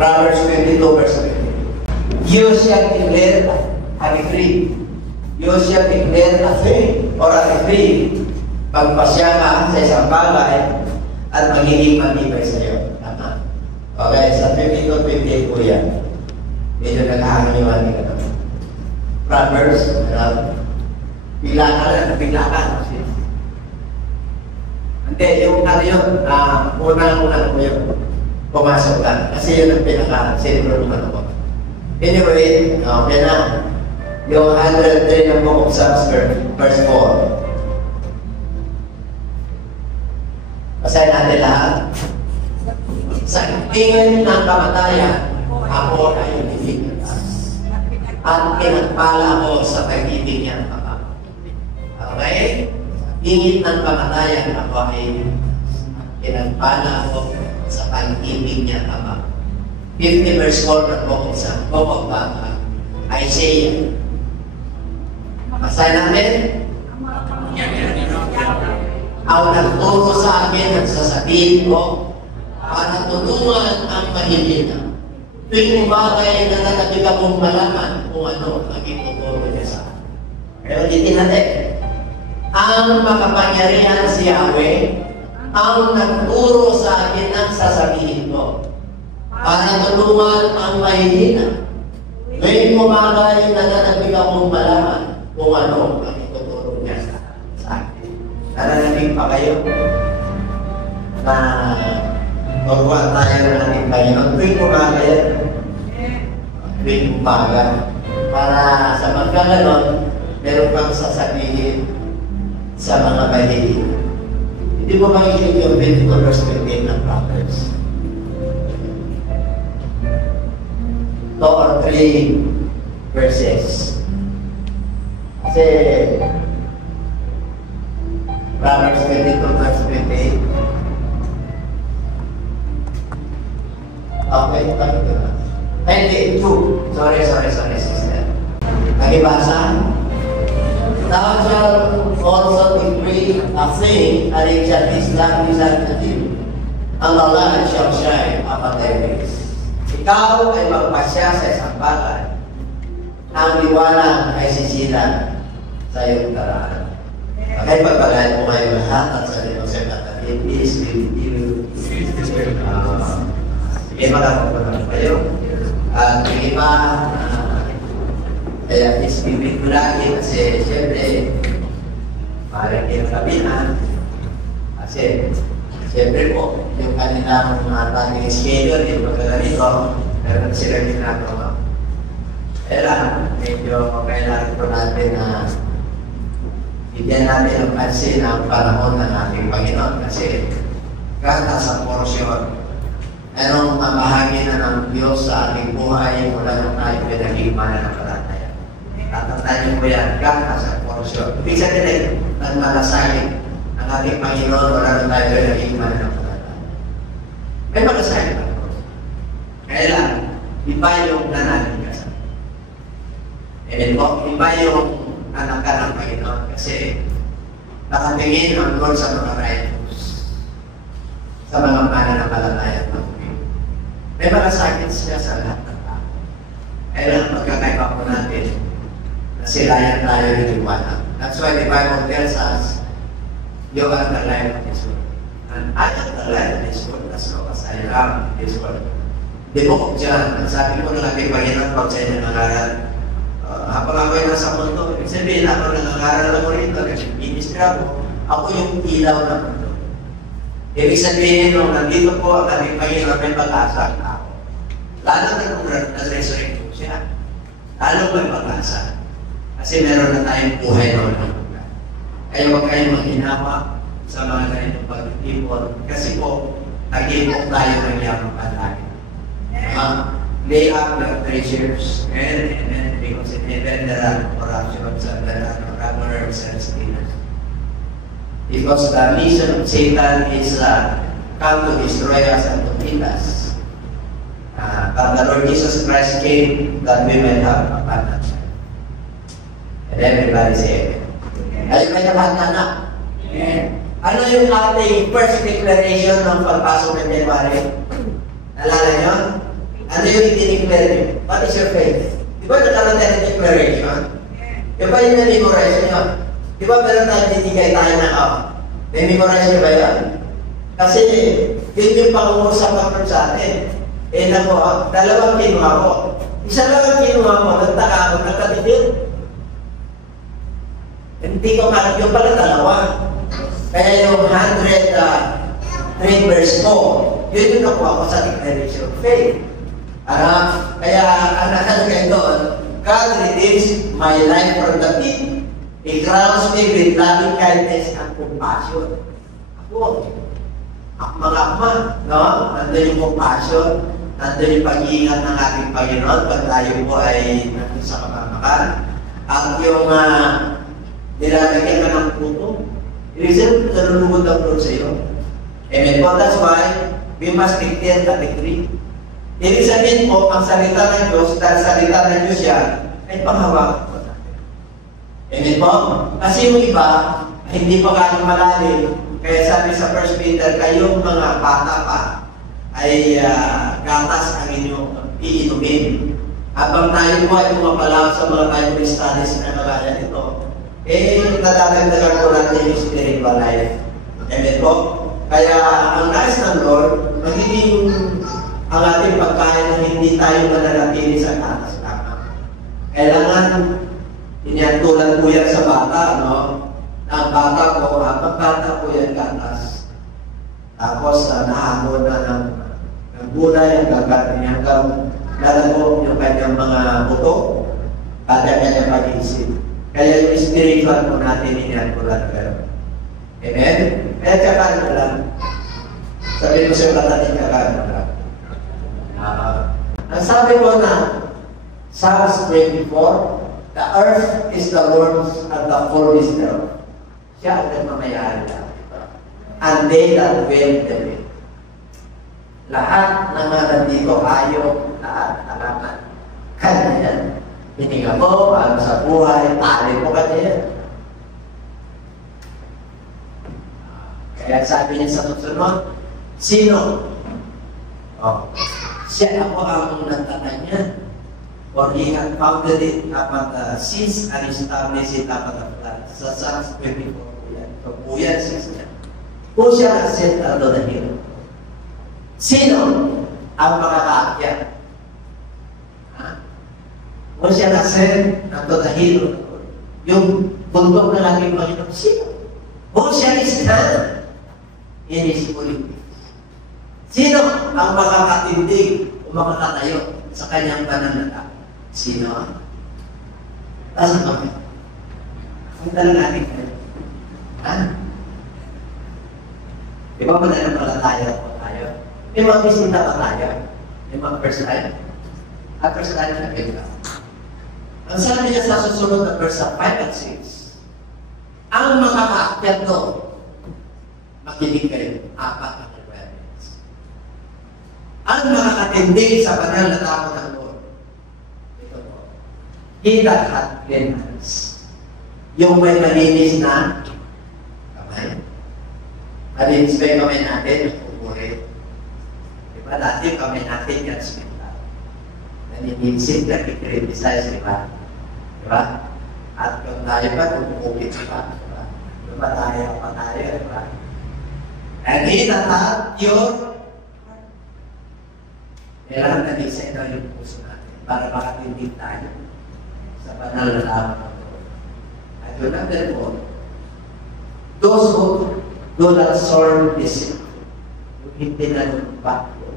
Proverbs 22 verse 20. You shall declare a decree. You shall declare a thing or a decree. Pagpasya ka sa isang bagay at magiging matibay sa iyo. Tama. Okay, sa 22-28 po yan. Medyo nagkakaliwan ka naman. Proverbs, bigla ka lang, bigla ka. Hindi, yung ano yun, unang-unang ko yun. Pumasok ka. Kasi yun ang pinaka-sentro naman ako. Anyway, okay na. Yung 103 ng Book of Psalms, verse 4. Basahin natin lahat. Sa tingin ng kamatayan, ako ay nililigtas. At pinagpala ko sa pag-ibig niya ng Papa. Okay? Tingin ng kamatayan, ako ay pinagpala ko sa pag-ibig niya ng Papa. 50 verse 4 ng Book of Isaiah. Basahin natin. Ang nagturo sa akin at sasabihin ko, para tulungan ang mahihina. Tuwing bagay na nalagig akong malaman kung ano ang ituturo niya sa akin. Pero ulitin natin. Ang makapangyarihan si Yahweh, ang nagturo sa akin at sasabihin ko, para tulungan ang mahihina. Tuwing bagay na nalagig akong malaman kung ano ang ituturo niya sa akin. Nalalamig pa kayo na magawa tayo ng ating Panginoon tuwing umaga yan. Tuwing umaga. Para sa magkaganon, meron kang sasabihin sa mga mahihina. Hindi mo makikinig yung 22 verse 28 ng Proverbs. 2 or 3 verses. Kasi Proverbs 22 verse 28. Okay, bakit ko na? Hindi, 2. Sorry, sister. Nagibasa? Thou shalt also decree a thing, and it shall be established unto thee, and the light shall shine upon thy ways. Ikaw ay magpasya sa isang bagay, ang liwanag ay sisilang sa iyong karaan. Okay, pagpalain po kayo lahat at sa limang sekatari, peace be with you. Sige, magkakapunta kayo. At yung iba, kaya peace be with you lagi kasi siyempre, parang kinagabi na. Kasi, siyempre po, yung kanilang taging schedule, yung pagkaganito, meron sila ginagawa. Kaya medyo kailangan po natin na bigyan natin ang pansin ang panahon ng ating Panginoon kasi kahit sa porosyon, merong mamahagi na ng Diyos sa ating buhay mula nung tayo pinaging mananampalataya. Tatantayin mo yan, kahit sa porosyon. Ibig sabihin, nagmalasakit ang ating Panginoon mula nung tayo pinaging mananampalataya. May malasakit ang porosyon. Kailan, iba yung nanalig ka sa iba yung anak ka ng Panginoon kasi nakatingin ang Lord sa mga righteous, sa mga mananampalataya ng Panginoon. May malasakit siya sa lahat ng tao. Kailan magkakaiba po natin na silayan tayo ng liwanag. That's why the Bible tells us, you are the light of this world. And I am the light of this world as long as I am this world. Di po dyan, sabi ko ng ating Panginoon pag sa inyo nangaral, habang ako'y nasa mundo, ibig sabihin ako nangangaral ako rito, ministry ako yung ilaw ng mundo. Ibig sabihin, nung nandito po ang ating Panginoon, may pag-asa ang tao. Lalo na kung nag-resurrect po siya. Lalo may pag-asa. Kasi meron na tayong buhay na walang lugar. Kaya huwag kayong maghinawa sa mga ganitong pag-ipon. Kasi po, nag-ipon tayo ng yamang palagi. Lay up your treasures and because in heaven there are corruptions and there are robberies and stealers. Because the mission of Satan is come to destroy us and to kill us. But the Lord Jesus Christ came that we might have abundance. And everybody say amen. Ayun kayo lahat na. Ano yung ating first declaration ng pagpasok ng January? Nalala nyo? Ano yung i-declare nyo? What is your faith? Di ba nagkaroon tayo ng declaration? Di ba yung na-memorize nyo? Di ba meron tayo titigay tayo na may memorize nyo ba yan? Kasi yun yung pangungusap naman sa atin. Dalawang kinuha ko. Isa lang ang kinuha ko, nagtaka ako, nagkatitid. Hindi ko yung pala dalawa. Kaya yung 100 verse ko, yun yung nakuha ko sa declaration of faith. Kaya ang nakalagay doon, God redeems my life from the pit. He crowns me with loving kindness and compassion. Ako, mga akma, no? Nandun yung compassion, nandun yung pag-iingat ng ating Panginoon pag tayo po ay nandun sa kamamakan. At yung nilalagyan ka ng puto, ibig sabihin, nalulugod ang fruit sa iyo. Amen po, that's why we must declare the decree. Ibig sabihin po, ang salita ng Diyos, dahil salita ng Diyos yan, ay panghawakan po natin. Amen po? Kasi yung iba, hindi pa kayong malalim. Kaya sabi sa 1 Peter, kayong mga bata pa, ay gatas ang inyong iinumin. Habang tayo po ay pumapalaw sa mga Bible studies na kagaya nito, nadadagdagan po natin yung spiritual life. Amen po? Kaya ang nais ng Lord, magiging ang ating pagkain na hindi tayo mananatili sa gatas lamang. Kailangan, tulad po yan sa bata, no? Ang bata ko, habang bata po yan gatas. Tapos, nahamon na ng gulay, ang gagat niya hanggang lalago yung kanyang mga buto, kanya-kanya pag-iisip. Kaya yung spiritual po natin, yan po lang gano'n. Amen? Kaya kakain mo lang. Sabi mo sa katating kakain mo lang. Ang sabi ko na, Psalms 24, the earth is the Lord's and the fullness thereof. Siya ang nagmamayari lang. And they that dwell therein. Lahat ng mga nandito, hayop, lahat, alaman. Kanya yan. Hininga mo, alam sa buhay, tali mo kanya yan. Kaya sabi niya sa susunod, sino? Siya ako ang nagtatanya. For he had founded it upon the seas and established it upon the flood. Sa Psalms 24 po yan. So po yan, 6 yan. Who shall ascend unto the hill? Sino ang makakaakyat? Who shall ascend unto the hill? Yung bundok na ating Panginoon, sino? Who shall stand in his holy place? Sino ang makakatindig o makakatayo sa kanyang pananata? Sino? Taas kami. Ang tala natin kayo. Di ba madalang palataya po tayo? May mga bisita pa tayo. May mga first time. At first time na bigla. Ang sabi niya sa susunod na verse 5 at 6, ang makakaakyat doon, makinig kayo, 4 na requirements. Ang makakatindig sa banal na tao ng Lord, ito po, he that hath clean hands, yung may malinis na kamay. Malinis ba yung kamay natin? Pupuri. Diba dati yung kamay natin yan simple. Nanininsip na i-criticize, diba? Diba? At kung tayo pa, tumukupit pa. Diba? Diba tayo, diba? And he that hath your kailangan na isa ito yung puso natin para makatindig tayo sa banal na tama ng Lord. At yun ang po, those who do not sword deceit, hindi na nagpaklo,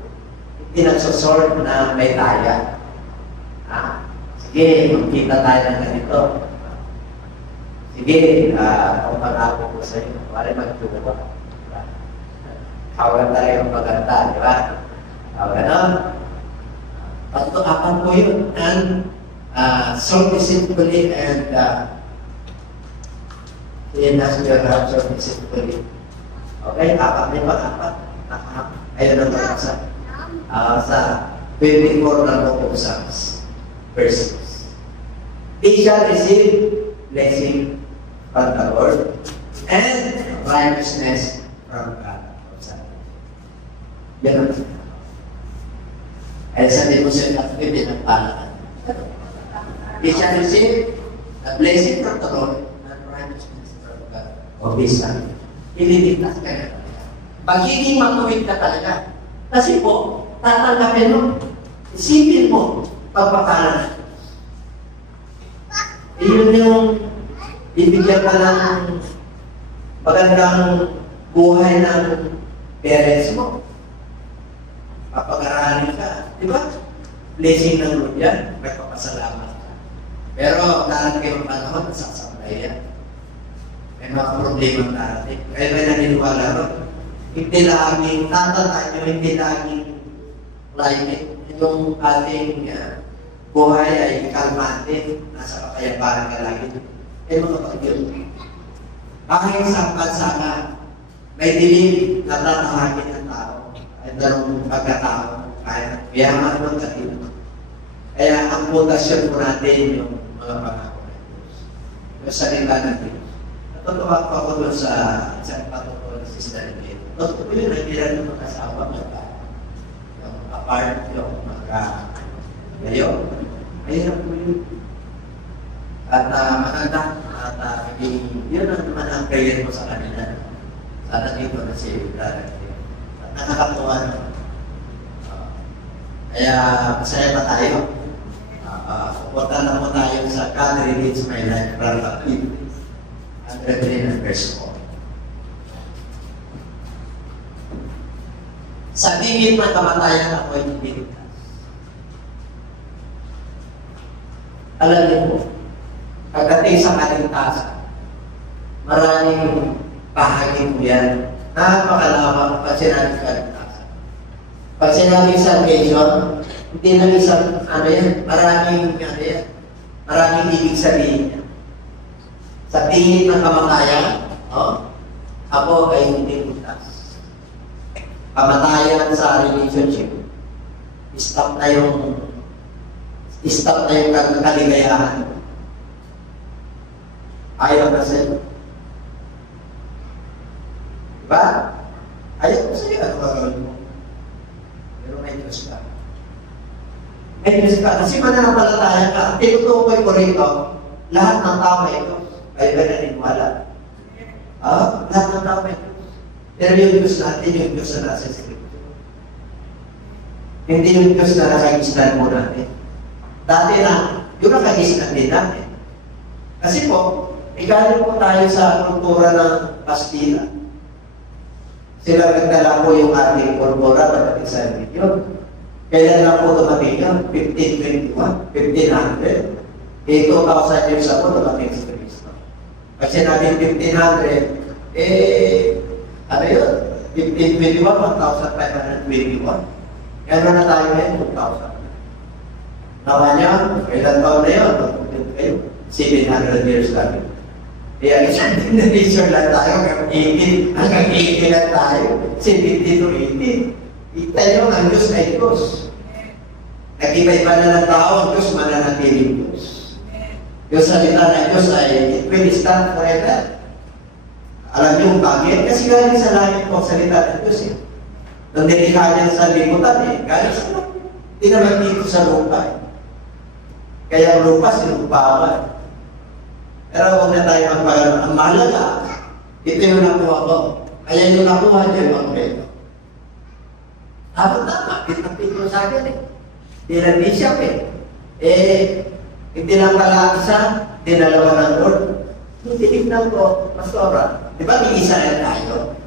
hindi nagsosword na may taya. Sige, magkita tayo ng ganito. Sige, kung mag-ako ko sa iyo, pare magtuwa. Kawalan tayo ang maganda, di ba? Kawalan. Pagtuapan ko yun, and sword deceitfully and industrial sword deceitfully. Okay, apat na apat. Ayun ang pagkasa. Sa 24 na po Psalms, verse 6. He shall receive blessing from the Lord and righteousness from God. Yan ang Kaya sabi mo sa kape, pinagpalakan. He shall receive the blessing from the Lord and righteousness from God. O bisa, ililigtas ka na. Pag hindi matuwid ka talaga, kasi po, tatanggapin mo, isipin mo, pagpakalan. Iyon yung bibigyan ka ng magandang buhay ng parents mo. Papag-aralin ka. Di ba? Blessing ng Lord yan. May papasalamat ka. Pero darating ang panahon, sasabay yan. May mga problema darating. Kaya may naniniwala ron. Hindi laging tatatay nyo, hindi laging climate. Yung ating buhay ay kalmante. Nasa kapayapaan ka lagi. Eh mga pag-yun. Kahit sa bansa ka, may dilim na tatahagin ng tao. Ay dalawang pagkatao. Kaya yaman mo sa ino. Kaya ang pundasyon po natin yung mga pangako ng Diyos. Yung salita ng Diyos. Natutuwa po ako doon sa isang patutuwa ng Sister Lee. Totoo yun, nagbilan ng mag-asawa yung apart, yung ngayon. Mahirap po yun. At maganda. At yun naman ang prayer mo sa kanila. Sana dito na si Brother. At nakakatuwa naman. Kaya masaya na tayo. Pupunta na po tayo sa God Reveals My Life, Brother Clip. At Reverend verse 4. Sa tingin ng kamatayan ako ay niligtas. Alam niyo po, pagdating sa kaligtasan, maraming bahagi po yan. Napakalawak pag sinabi kaligtasan. Pag sinabi salvation, hindi lang isang maraming ibig sabihin niya. Sa tingin ng kamatayan, ako ay hindi ligtas. Kamatayan sa relationship, stop na yung kaligayahan. Ayaw na sa'yo. Diba? Ayaw ko sa'yo. Ano gagawin mo? Pero may Diyos ka. May Diyos ka. Kasi mananampalataya ka. Tinutukoy ko rito, lahat ng tao ay ito. Kayo ba naniniwala? Lahat ng tao ay ito. Pero yung Diyos natin, yung Diyos na nasa Scripture. Hindi yung Diyos na nakagisnan mo natin. Dati na, yung nakagisnan din natin. Kasi po, ikalim po tayo sa kultura ng Pastila. Sila nagdala po yung ating kultura pagdating sa religion. Kailan lang po dumating yun? 1521, 1500. 2,000 years ago dumating si Cristo. Pag sinabi 1500, ano yun? 1521, 1,521. Kaya na tayo ngayon, 2,000. Naman niya, kailan taon na yun? 700 years lang. Kaya isang generation lang tayo, hanggang 80 lang tayo, 70 to 80. Itayo ang Diyos ay Diyos. Nag-iba-iba na ng tao, ang Diyos mananatiling Diyos. Yung salita ng Diyos ay, it will stand forever. Alam niyo kung bakit? Kasi galing sa langit po ang salita ng Diyos. Nung nilikha sa libutan, galing sa langit. Hindi naman dito sa lupa. Kaya ang lupa, sinumpawan. Pero huwag na tayo magpagalan. Ang mahalaga, ito yung nakuha ko. Kaya yung nakuha niya yung magpento. Tama, pinapin ko sa akin Di lang bishop hindi lang pala isa, dinalawa ng Lord. Nung tinignan ko, Pastora, di ba may isa yan tayo?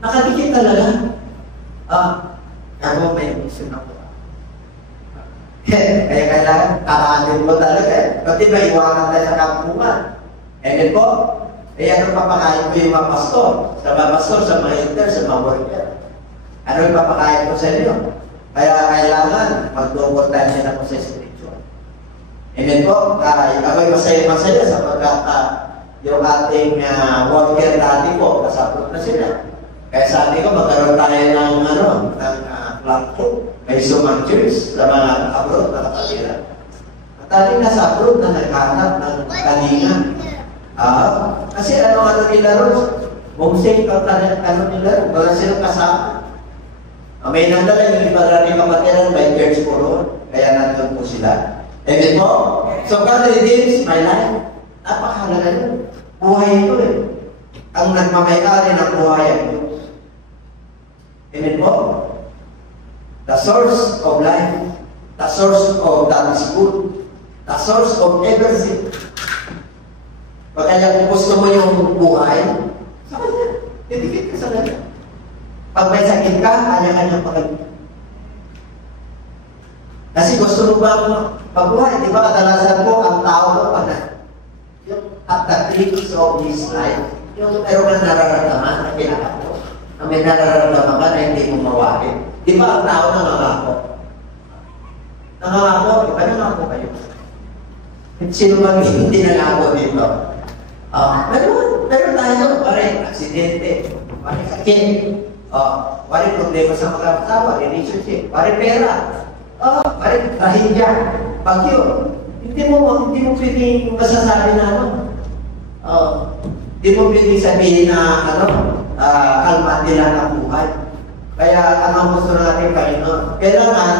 Nakadikit talaga. Ako may mission ako. Kaya kailangan, kakanin mo talaga Pati ba iwanan tayo sa kampungan? Then po, ano papakain ko yung mga pastor? Sa mga pastor, sa mga inter, sa mga worker. Ano yung papakain ko sa inyo? Kaya kailangan, magtungkol tayo siya ako sa spiritual. Then po, ako'y masaya sapagkat yung ating worker dati po, kasapot na sila. Kaya sabi ko, magkaroon tayo ng platform. May sumang church sa mga abroad na nakatira. At tayo nasa abroad na naghanap ng kalinga. Kasi ano nila ron? Homesick ang nila ron. Wala silang kasama. May nandala yung iba namin kapatiran by church po roon. Kaya nandun po sila. Amen po? So God redeems my life. Napakahalaga yun. Buhay ito eh. Ang nagmamayari ng buhay ang Diyos. Amen po? The source of life, the source of that is good, the source of everything. Kaya kung gusto mo yung buhay, sa kanya, dedicate ka sa kanya. Pag may sakit ka, kanya-kanyang pagkalit. Kasi gusto mo ba magbuhay? Di ba kadalasan po, ang tao ko pala, yung at the clips of his life, yung meron kang nararamdaman na kailangan mo, na may nararamdaman ka na hindi mo mawakit. Di ba ang tao nangangako? Nangangako, iba nangako kayo. Sino bang hindi nangako dito? Meron tayo, pare, aksidente, pare sakit, pare problema sa mga asawa, relationship, pare pera, pare trahedya, bagyo. Hindi mo pwedeng masasabi na hindi mo pwedeng sabihin na kalmante lang ang buhay. Kaya ang gusto natin, Panginoon, kailangan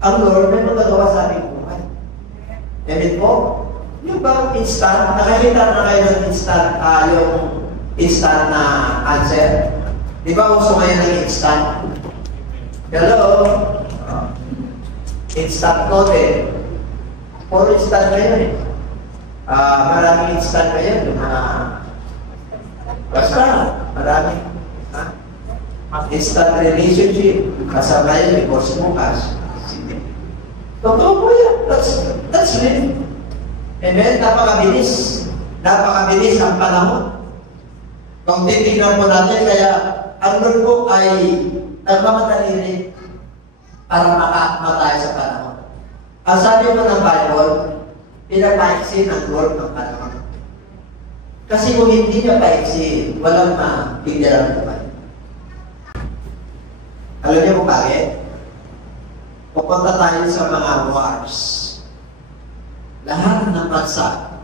ang Lord may magagawa sa ating buhay. Amen po? Yung bang instant, nakakita na kayo ng instant, yung instant na answer? Di ba gusto ngayon ng instant? Hello? Instant note. Puro instant ngayon eh. Maraming instant ngayon. Basta, maraming. Instant relationship. Kasama yun, divorce mo cash. Totoo po yan. That's it. Amen? Napakabilis. Napakabilis ang panahon. Kung titignan po natin, kaya ang Lord po ay nagmamadali rin para makamatay sa panahon. Ang sabi mo ng Bible, pinapaiksin ang Lord ng panahon. Kasi kung hindi niya paiksin, walang mabigyan ang buhay. Alam niyo kung bakit? Pupunta tayo sa mga wars. Lahat ng bansa,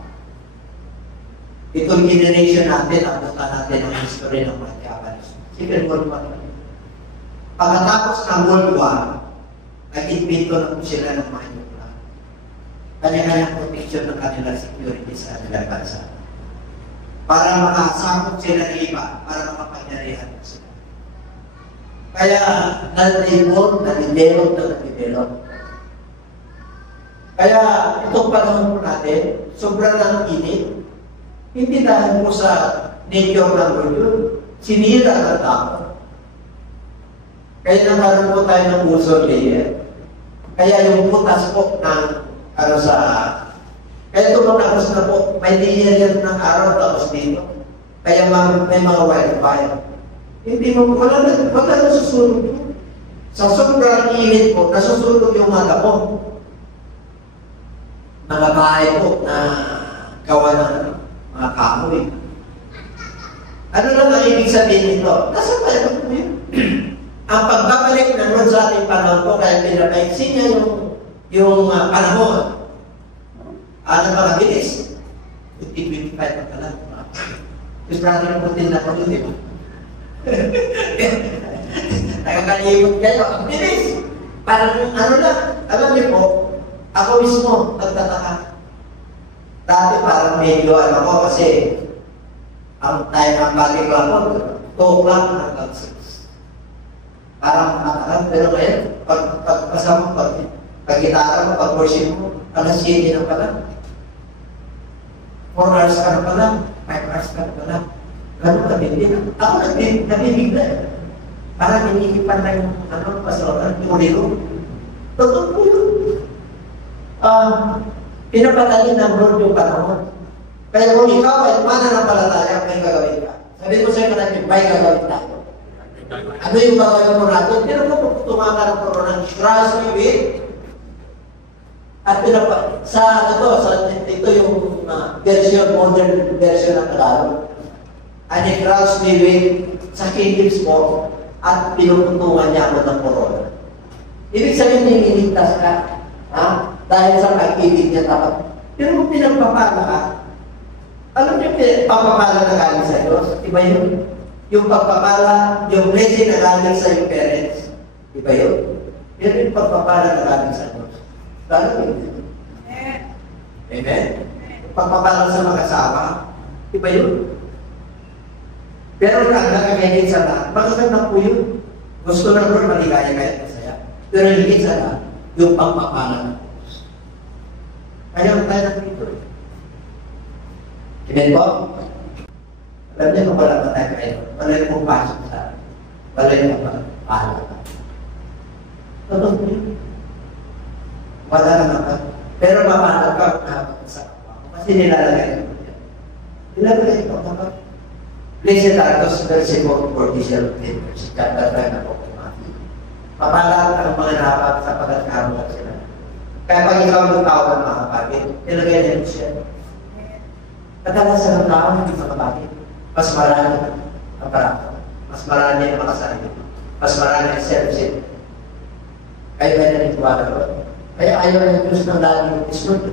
itong generation natin, abutan natin ang history ng mga Japanese. Second World War. Pagkatapos ng World War, nag-invento na po sila ng mga nuklear. Kanya-kanyang protection ng kanilang security sa kanilang bansa. Para makasakot sila ng iba, para makapangyarihan sila. Kaya, na-evolve, na-develop. Kaya, itong panahon po natin, sobrang lang init. Hindi dahil po sa nature ng Lord, sinira ng tao. Kaya nakaroon po tayo ng ozone layer. Kaya yung butas po ng, kaya tumatapos na po, may layer yan ng araw tapos dito. Kaya may mga wildfire. Hindi mo, wala na susunod. Sa sobrang init po, nasusunod yung mga damo. Mga bahay po na gawa ng mga kahoy. Ano lang ang ibig sabihin nito? Nasa tayo po yun. Ang pagbabalik ng Lord sa ating panahon po, kaya pinapaiksin niya yung panahon. Ano mga bilis? 25 pa lang. Mas brother na putin na po yun, di ba? Nakakalimot kayo. Ang bilis. Parang alam niyo po, ako mismo, nagtataka. Dati parang medyo ko kasi ang time ng balik lang po, 2 o'clock hanggang 6. Parang matagal, pero ngayon, pagkasama mo, pag-gitara mo, pag-worship mo, alas 7 na pala. 4 hours ka na pala, 5 hours ka na pala. Ganun ka din. Ako nabibigla eh. Parang iniipan na yung pasoran, yung ulilo. Totoo po yun. Pinapatali ng Lord yung panahon. Kaya kung ikaw ay mananampalataya, may gagawin ka. Sabi ko sa'yo natin, may gagawin tayo. Ano yung gagawin mo natin? Pero kung tumaka ng koronang trust me with, at ito yung modern version ng Tagalog. And it trust me with sa kingdoms mo at pinupuntungan niya ako ng korona. Ibig sabihin, nililigtas ka. Dahil sa pag-ibig niya tapat. Pero kung pinagpapala ka, alam niyo, pagpapala na galing sa Diyos. Iba yun. Yung pagpapala, yung blessing na galing sa iyong parents. Iba yun? Yan yung pagpapala na natin sa Diyos. Lalo yun. Amen? Pagpapala sa mag-asawa, iba yun. Pero ang nakagayagin sa lahat, magaganda po yun. Gusto na Lord, maligaya kayo masaya. Pero higit sa lahat, yung pagpapala ng Diyos. Kaya tayo na dito eh. Amen po? Alam niyo kung wala pa tayo kayo, wala yung pupasok sa akin. Wala yung pagpapala. Totoo po yun. Wala naman. Pero mapapala ka sa kapwa. Kasi nilalagay ko yan. Nilalagay ko kapag Blessed are those merciful for this shall obtain mercy. Chapter 5 na po kumati. Mapala ang mga napat sa pagkakaroon sila. Kaya pag ikaw ng tao ng mga kapatid, nilagay na yun siya. Kadalasan ng tao hindi makapagid. Mas marami ang parang. Mas marami ang makasarili. Mas marami ang self-centered. Kaya kaya nanitiwala ko. Kaya ayaw ng Diyos ng laging isod.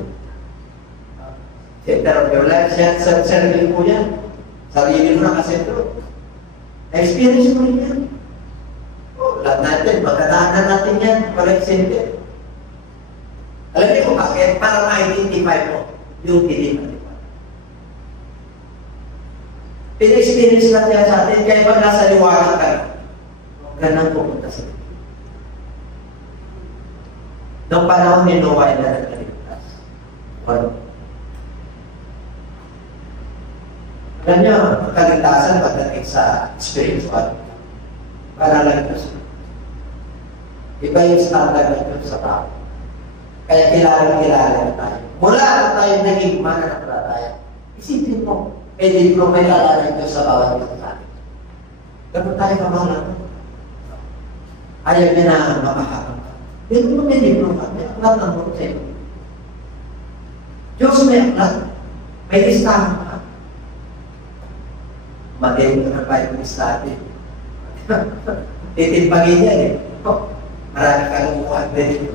Center of your life, sarili po yan. Sarili mo na kasentro. Na-experience mo rin yan. Lahat natin, magkatahanan natin yan, para center. Alam niyo kung bakit? Para ma-identify mo yung pinipanipan. Pina-experience natin yan sa atin, kaya pag nasa liwanag ka, huwag ka nang pupunta sa atin. Noong panahon ni Noah ay nagkaligtas. One. Alam niyo, kaligtasan pagdating sa spiritual, panalagtas. Iba yung standard ng Diyos sa tao. Kaya kilala na tayo. Mula na tayo naging mananampalataya, isipin mo, di ko may lalala ng Diyos sa bawat isa sa atin. Ganun tayo kamahal. Ayaw niya na mapahakam ka. Dito mo may libro ka, may aklat ng Lord sa'yo. Diyos may aklat, may listahan ka. Magaling ko ng Bible study. Titimpagin yan eh. Marami ka lumukuhan din.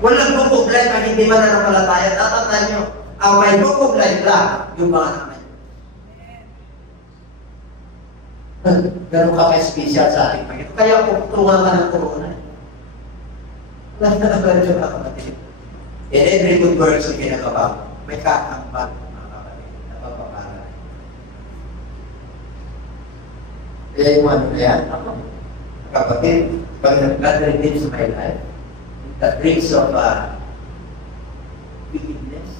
Walang bukublay pag hindi mananampalataya. Tatandaan nyo, ang may bukublay lang yung mga naman. Ganun ka ka-special sa ating Panginoon. Kaya kung tunga ka ng corona, nagtatagal yung mga kapatid. In every good works na ginagawa, may kakambag. Kaya yung ano na yan, kapatid, pag nag-redeem sa my life, that brings of wickedness.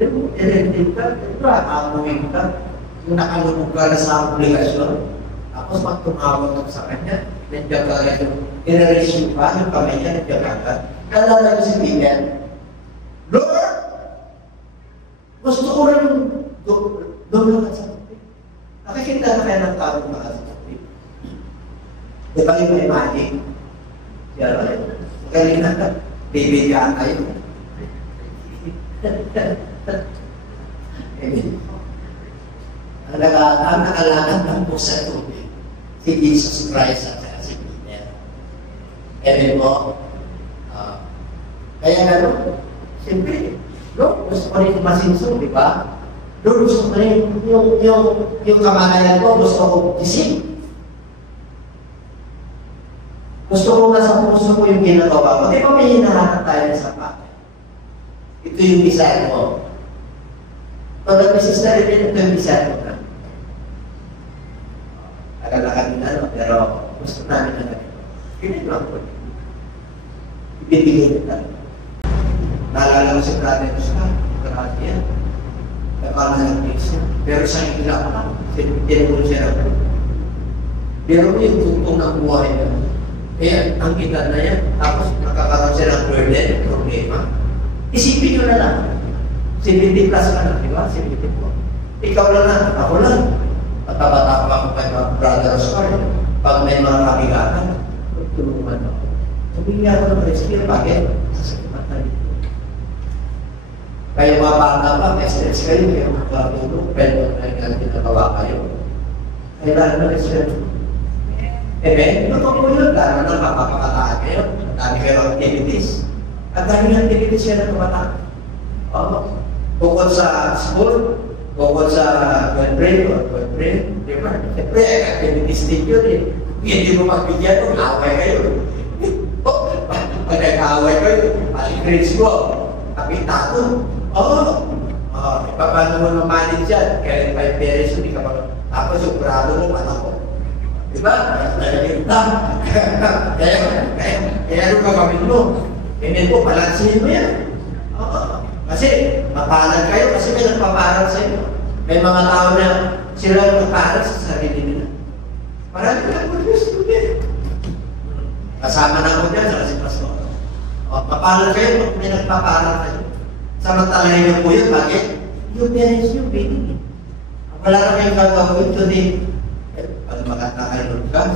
Then, i-redeem ka, ito, amuhin ka, yung nakalunod ka na sa obligasyon, tapos pag tumawag ka sa kanya, nandiyan ka rin yung i-resume pa, yung kamay niya, nandiyan ka. Kalala ko si Vivian, Lord, gusto ko rin doon ka sa kapatid. Nakikita na kaya ng tao mga kapatid. Di ba yung may magic? Siya rin. Magaling na. Baby ka kayo. Ang nakalangan ng po sa tubig, si Jesus Christ at si Peter. Amen po. Kaya gano'n, siyempre, Lord, gusto ko rin masinso, di ba? Lord, gusto ko rin yung kamalayan ko, gusto ko isip. Gusto ko nasa puso ko yung ginagawa ko. Di ba may hinahanap tayo sa bagay? Ito yung desire mo. Pag nag-sister rin, ito yung desire mo na. Agad-agad na, pero gusto namin na ganito. Ginagawa ko. Ibibigay kita. Naalala ko si Brother Oscar, karati yan. Nagpamalang siya. Pero sa hindi lang ako, tinulong siya na. Pero yung tungtong ng buhay na. Kaya ang edad na yan, tapos nakakaroon siya ng burden, problema. Isipin nyo na lang. 70 plus ka na, di ba? 70 po. Ikaw lang na, ako lang. At bata pa ako kay Brother Oscar. Pag may mga kabigatan, tulungan ako. Sabihin niya ako ng respire, bakit? Sasakimat na dito. Kaya mga bata pa, may stress kayo, kaya magpapulong, pero na ginagawa kayo. Kailangan na respire. Amen? Totoo po yun. Lalo na mapapakataan kayo. Dami kayo activities. At dami ng activities kayo ng kabataan. Bukod sa school, bukod sa girlfriend or boyfriend, di ba? Siyempre, activities din yun eh. Hindi mo pagbigyan kung away kayo. Pag nag-away kayo, pali-grades mo, kapitado. Oo. Paano mo namanit yan? Kaya 5 pesos, hindi ka pa. Tapos yung grado mo, ko. Diba? Kaya ano gagawin mo? Hindi po, balansin mo yan. Kasi, mapalag kayo kasi may nagpaparang sa inyo. May mga tao na sila nagpaparang sa sarili nila. Marami ka lang mag-student. Kasama na ako dyan, sa kasi pastor. Mapalag kayo, may nagpaparang kayo. Samantalahin niyo po yun, bakit? Yung parents niyo, pinigin. Wala na kayong gagawin today. Pag makatakaroon ka,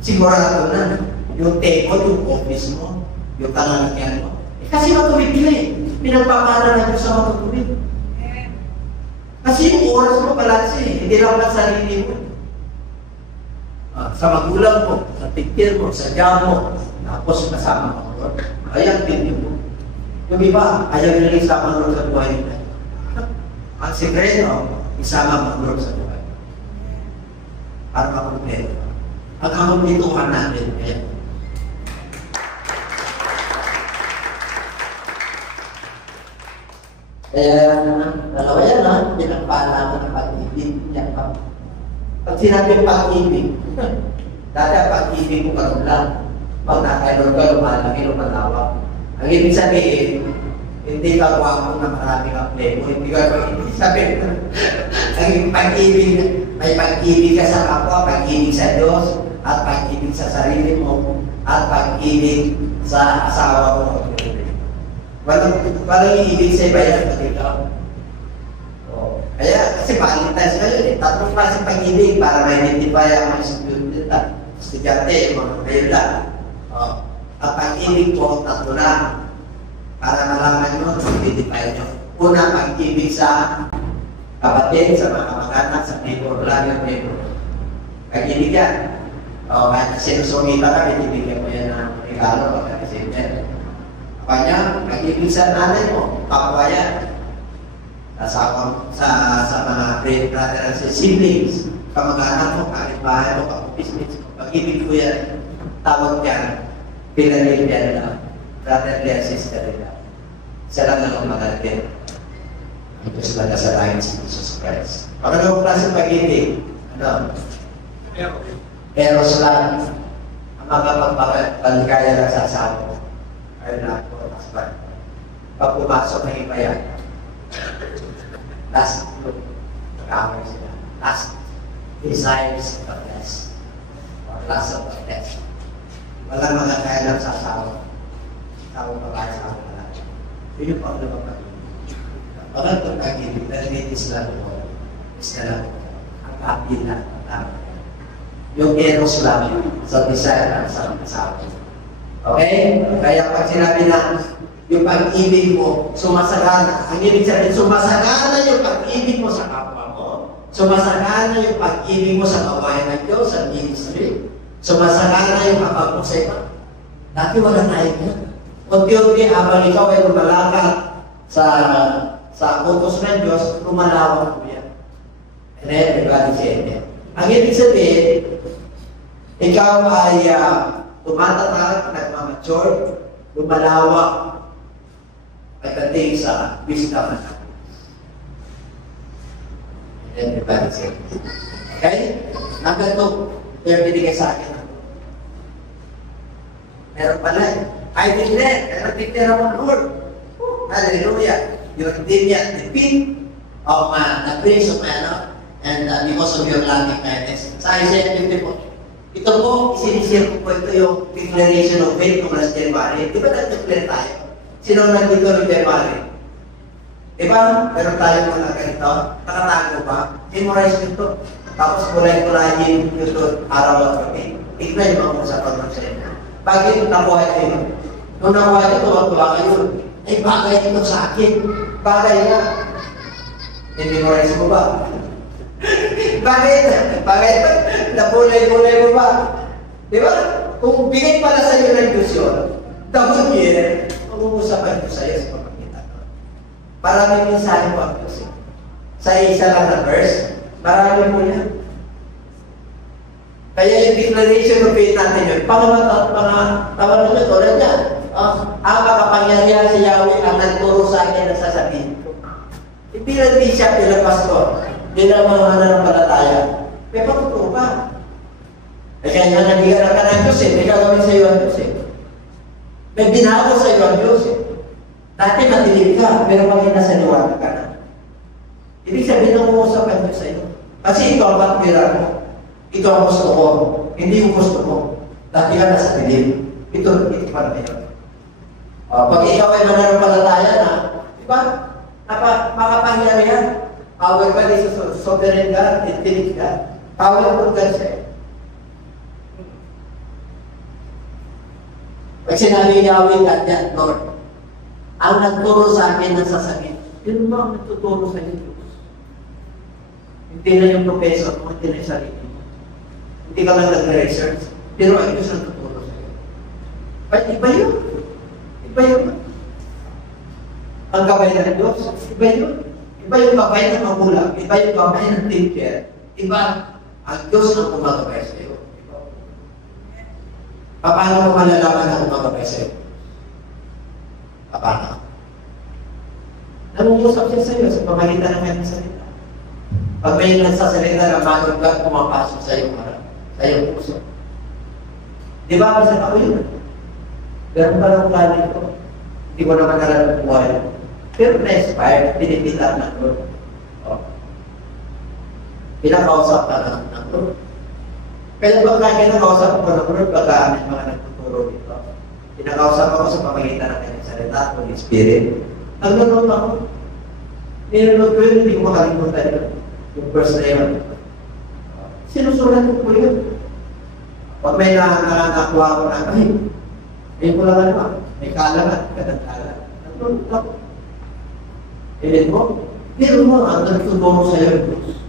sigurado na. Yung teko, yung office mo, yung kalalagyan mo. Kasi matuwid nila eh. Pinagpapala na nyo sa matuwid. Kasi yung oras mo balanse eh. Hindi lang ang sarili mo. Sa magulang mo, sa pikir mo, sa job mo, tapos kasama mo. Ayan, pinigin mo. Yung iba, ayaw nila isama mo sa buhay nila. Ang sekreto, isama mo sa buhay. Para makumpleto. At ang kumpletuhan natin, ayan. Kaya, dalawa yan ha, pinagpala mo ng pag-ibig. Yan pa. Pag sinabi pag-ibig, dati ang pag-ibig mo ganun lang. Pag nakailor ka, lumalaki, lumalawak. Ang ibig sabihin, hindi ka guwapo na maraming aplebo. Hindi ka ibig sabihin. Ang pag-ibig, may pag-ibig ka sa kapwa, pag-ibig sa Diyos, at pag-ibig sa sarili mo, at pag-ibig sa asawa mo. Walang ibig sa iba yan pag ikaw. Kaya, kasi Valentine's ngayon eh. Tatlong klaseng pag-ibig para ma-identify ang mga estudyante, mga kaila. At pag-ibig po, tatlo lang. Para malaman nyo, identify nyo. Una, pag-ibig sa kapatid, sa mga kamag-anak, sa neighbor, lang yung neighbor. Pag-ibig yan. Kahit sinusumita ka, binibigyan mo yan ng regalo pag na-receive yan. Kanya, pag-ibig sa nanay mo, kapwa yan. Sa mga brother and siblings, kamag-anak mo, kahit-bahay mo, kapag-business mo. Pag-ibig ko yan, tawag yan, Philadelphia na, brotherly and sisterly na. Isa lang ang magalagin. Ito sila sa lahin si Jesus Christ. Pagkakawang klase pag-ibig, ano? Eros lang. Ang magpapagpaligaya lang sa asawa mo. Ayun na ako, husband. Pag pumasok na iba yan, last look, kamay sila. Last desires of the best. Or last of the best. Walang mga kailan sa asawa. Tawang babae sa asawa na lang. Yun yung pag-lapag. Pagkat ito pag-ibig, nalinis lang mo. Is na lang mo. Ang happy na. Yung eros lang sa desire ng sa asawa. Okay? Kaya pag sinabi na yung pag-ibig mo, sumasagana. Ang ibig sabihin, sumasagana yung pag-ibig mo sa kapwa mo. Sumasagana yung pag-ibig mo sa kawayan ng Diyos, sa ministry. Sumasagana yung kapag mo sa iba. Dati wala tayo yan. Unti-unti habang ikaw ay lumalakad sa utos ng Diyos, lumalawak mo yan. And then, everybody said it. Ang ibig sabihin, ikaw ay tumatatag, nagmamature, lumalawak, pagdating sa wisdom ng Diyos. Everybody say it. Okay? Number 2, pero binigay sa akin. Meron pala eh. I declare, pero declare mo, Lord. Hallelujah. You redeem me at the feet of the praise of my Lord, and because of your loving kindness. Sa Isaiah 54. Ito po, sinisir ko po ito yung declaration of faith ng last January. Di ba nag-declare tayo? Sino nandito ng January? Di ba? Meron tayo mga ganito. Nakatago ba? Memorize nito. Tapos kulay-kulayin yung araw at gabi. Tignan yung mga usapan ng sa inyo. Bakit nakuha ito? Nung nakuha ito, tuwa kayo. Ay, bagay ito sa akin. Bagay nga. I-memorize mo ba? Bakit? Napulay-pulay mo ba? Di ba? Kung bigay pala sa iyo ng Diyos yun, the whole year, mag-uusapan ko sa iyo sa pagkakita ko. Maraming mensahe po ang Diyos. Sa isa lang na verse, marami mo yan. Kaya yung declaration of faith natin yun, pangalan nyo, tulad yan. Ang makapangyarihan si Yahweh ang nagturo sa akin na sasabihin ko. Bilang bishop, bilang pastor, bilang mga mananampalataya, may patuturo ka. Kaya nga nabigyan ka ng Diyos may gagawin sa iyo ang Diyos May binago sa iyo ang Diyos Dati matilig ka, pero pag inasaliwan ka na. Ibig sabihin ng umusap ang Diyos sa iyo. Kasi ito ang patwira mo. Ito ang gusto ko. Hindi yung gusto mo. Dati ka nasa pilim. Ito pa na yun. Pag ikaw ay mananampalataya na, di ba? Makapangyarihan. Power ka din sa sovereign God, infinite God. Powerful God siya. Pag sinabi Yahweh God yan, Lord, ang nagturo sa akin ng sasabihin, yun ba ang nagtuturo sa iyo, Diyos? Hindi na yung professor mo, hindi na yung sarili mo. Hindi ka lang nag-research, pero ay Diyos ang tuturo sa iyo. Ay, iba yun. Iba yun. Ang gabay ng Diyos, iba yun. Iba yung gabay ng magulang, iba yung gabay ng teacher, iba ang Diyos ang kumagabay sa iyo. Paano mo malalaman na kumagabay sa iyo? Paano? Nangungusap siya sa iyo sa pamagitan ng kanyang salita. Pag may nagsasalita na manong ka, pumapasok sa iyong harap, sa iyong puso. Di ba? Kasi ako yun. Ganun pa lang ugali ko. Hindi ko naman alam ang buhay. Pero na-inspired, pinipitan ng Lord. Pinakausap ka ng Lord. Kaya pagka kinakausap ko ng Lord, pagka may mga nagtuturo dito, pinakausap ako sa pamagitan ng kanyang salita, Holy Spirit. Nagnonood ako. Ninonood ko yun, hindi ko makalimutan yun. Yung verse na yun. Sinusulat ko po yun. Pag may nakakuha ko na, ay ko lang ano, may kalangan, katang-kalan. Nagnonood ako. Ilin mo, pero mo, ang nagtuturo sa iyo, Diyos.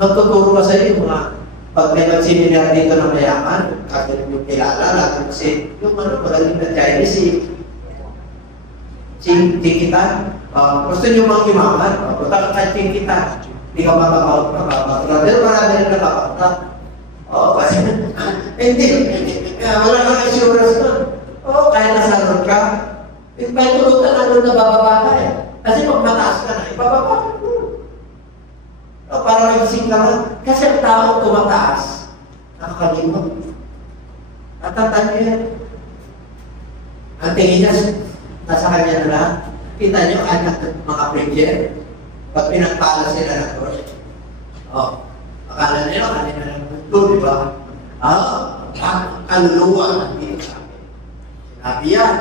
Nagtuturo ka sa iyo, mga pag may nagsiminar dito ng mayaman, kasi yung kilala, natin kasi yung magaling na Chinese, Chinkitan. Gusto nyo mga imaman, punta ka Chinkitan. Hindi ka makakauta. Pero marami rin nakakauta. Kasi, hindi. Wala kang assurance na. Kaya nasalot ka. May tulutan na doon na bababa ka Kasi pag mataas ka na, ibababa ka doon. Para magising ka man. Kasi ang tao tumataas, nakakalimot. Natatanda niyo yan. Ang tingin niya, nasa kanya na lang. Kita niyo, anak mga preacher, pag pinagpala sila ng cross, akala nila kanina lang ito, di ba? Kaluluwa ng dito sa akin. Sinabi yan,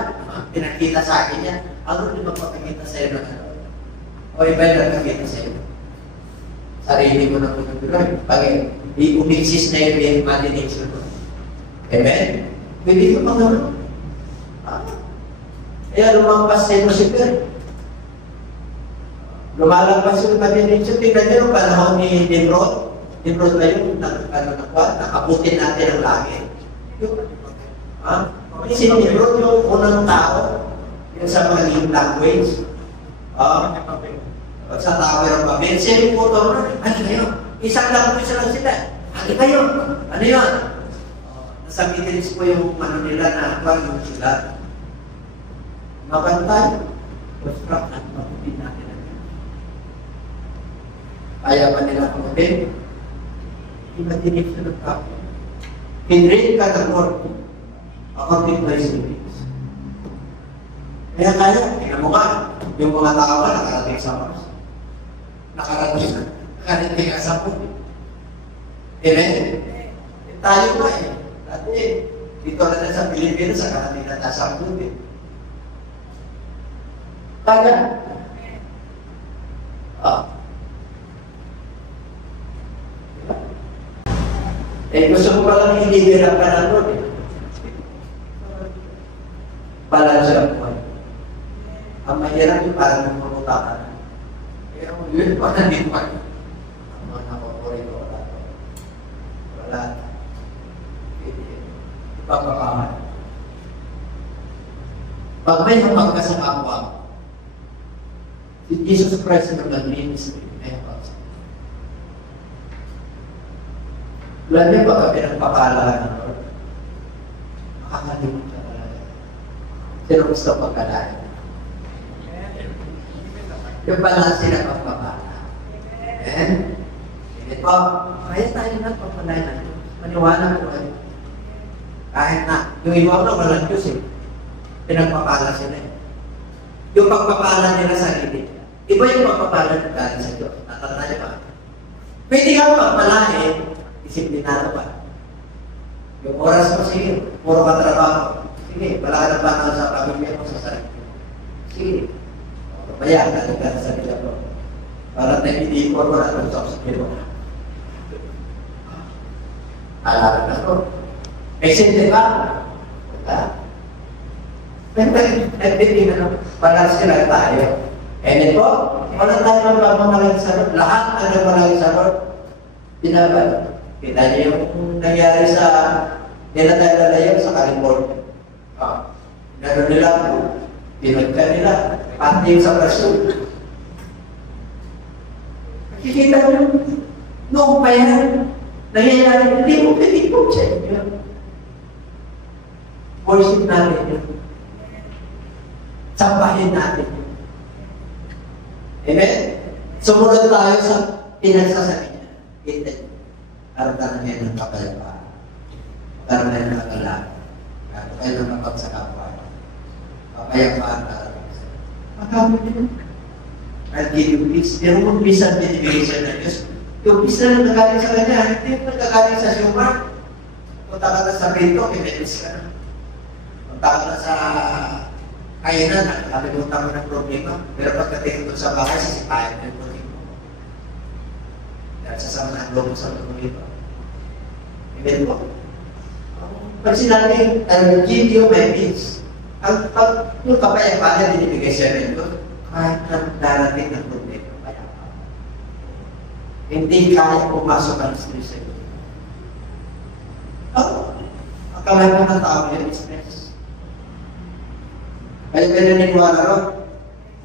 pinakita sa akin yan, ano di ba pagkakita sa iyo ng ano? O iba yung nagkakita sa iyo? Sarili mo na pinagpilay. Pag i-umixis na yung imagination mo. Amen? Pwede ka pang naman. Kaya lumampas sa Lucifer. Lumalabas yung imagination. Tingnan niyo yung panahon ni Nimrod. Nimrod na yun, nakabutin natin ang langit. Si Nimrod yung unang tao, yung sa mga language. Sa Tower of Babel, siya yung motor na, ano kayo? Isang language lang sila. Ano kayo? Ano yun? Nasa Middle po yung ano nila na yung sila. Mabantay. Construct at mabutin natin. Kaya ba nila kumabin? Imagination of God. Hinrin ka ng Lord. According to His ways. Kaya, tingnan mo ka, yung mga tao ka nakarating sa Mars. Nakarating ka sa puti. Amen? Tayo nga Dati, dito na sa Pilipinas, nakarating na sa puti. Kaya, gusto ko palang i-liberate ka ng Lord Balansya mo. Ang mahirap yung parang mamuta ka na. Kaya yun pa na din pa. Ang mga nakapuri ko, wala. Ipapapaman. Pag may hapag ka sa kapwa, si Jesus Christ ang nag-ministry, may hapag sa Alam niyo ba kami nagpapala ng Lord? Makakalimot ka talaga. Sino gusto pagkalain? Yung balanse na pagpapala. Amen? Hindi po. Kaya tayo na pagpalay na Diyos. Maniwala po kayo. Kahit na, yung iba na walang Diyos eh. Pinagpapala sila eh. Yung pagpapala nila sa sarili. Iba yung pagpapala ng galing sa Diyos. Natatala niyo ba? Pwede kang pagpalain, disiplinado pa. Yung oras mo, sige, puro ka trabaho. Sige, wala ka na banal sa pamilya mo, sa sarili mo. Sige. Kaya, galing ka sa sarili mo. Para nag-i-import mo na itong sa sarili mo. Alam na ito. May sindi ba? Wala. Nagtitingnan na, balance lang tayo. And po, wala tayo magpapangalan sa Lord. Lahat na nagpangalan sa Lord, binaban. Kita niyo yung nangyari sa nilatay-lalayo sa California. Gano'n nila, pinagka nila, pati yung sa Brazil. Nakikita nyo, noong pa yan, nangyayari, hindi mo pwede po siya. Worship natin yun. Sambahin natin yun. Amen? Sumunod tayo sa pinagsasabi niya. Kita niyo. Karoon niya ng kapayapaan. Karoon niya ng kagalakan. Karoon kayo ng napagsakapwa. Kapayapaan na rin. Makamit niyo. I'll give you peace. Pero kung peace ang binibigay siya ng Diyos, yung peace na nagagaling sa kanya, hindi mo nagagaling sa siyumar. Punta ka na sa rito, kimilis ka na. Punta ka na sa kainan, nakalimutan mo ng problema. Pero pagkatingin doon sa bahay, sisipayan mo yung problema. Dahil sasama na ang lobo sa problema. Amen po. Pag sinabi, I'll give you my peace. Yung kapayapaan na binibigay siya rin doon, kahit na darating ng problema, kapayapaan. Hindi kaya pumasok ang stress sa iyo. Ang kalaman ng tao yung stress. Kaya naniniwala ron,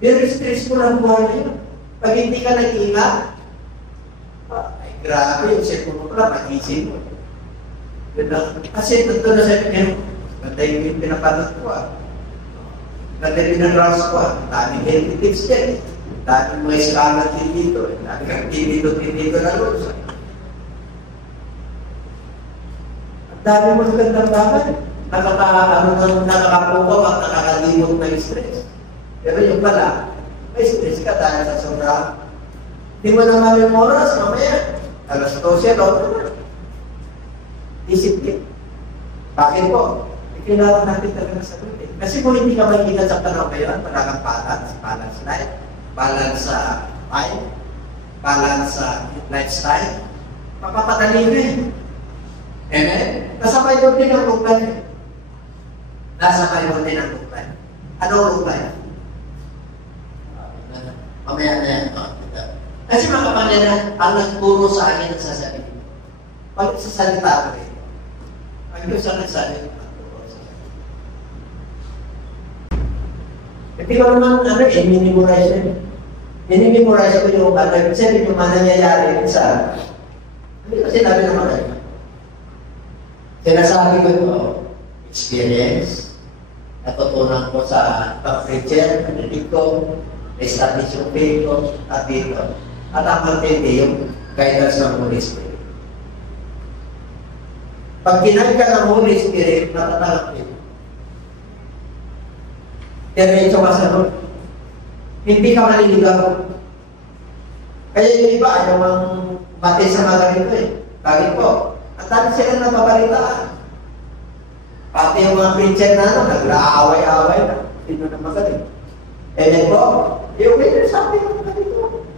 very stressful ang buhay na yun. Pag hindi ka nag-iingat, ay grabe yung cellphone mo pala, mag-isip mo. Kasi totoo na sa inyo, ganda yung pinapanood ko ganda rin ang rouse ko daming healthy tips dyan daming mga scholar din dito daming activity dito na loob ang dami mo gandang bagay nakakapukaw at nakakalimot na stress pero yung pala may stress ka dahil sa sobrang hindi mo naman yung oras mamaya alas 12 discipline bakit po? Kailangan natin talaga sa Lord. Kasi kung hindi ka makikita sa panahon ngayon, wala kang balance life, balance sa time, balance sa lifestyle, mapapadali mo eh. Amen? Nasa kayo din ang luglay. Nasa kayo din ang luglay. Ano ang luglay? Mamaya na yan. Kasi mga kapanilan, ang nagturo sa akin at sasabihin. Pag sasalita ko eh, ang Diyos ang nagsasalita. Hindi ko naman, minimorize na. Minimorize ko yung kasi yung nangyayari sa, hindi ko sinabi naman kayo. Sinasabi ko ito, experience, natutunan ko sa pag-preacher, nanilig ko, establish yung faith ko, at dito. At ang matindi yung guidance ng Holy Spirit. Pag kinag ka ng Holy Spirit, natatalak din. Diretso ka sa Lord. Hindi ka maliligaw. Kaya yung iba, ayaw mang mati sa mga ganito eh. Bakit po? Ang dami sila na mabalitaan. Pati yung mga preacher na nag-aaway-aaway na. Sino na magaling. then po, yung winner sabi ng ganito.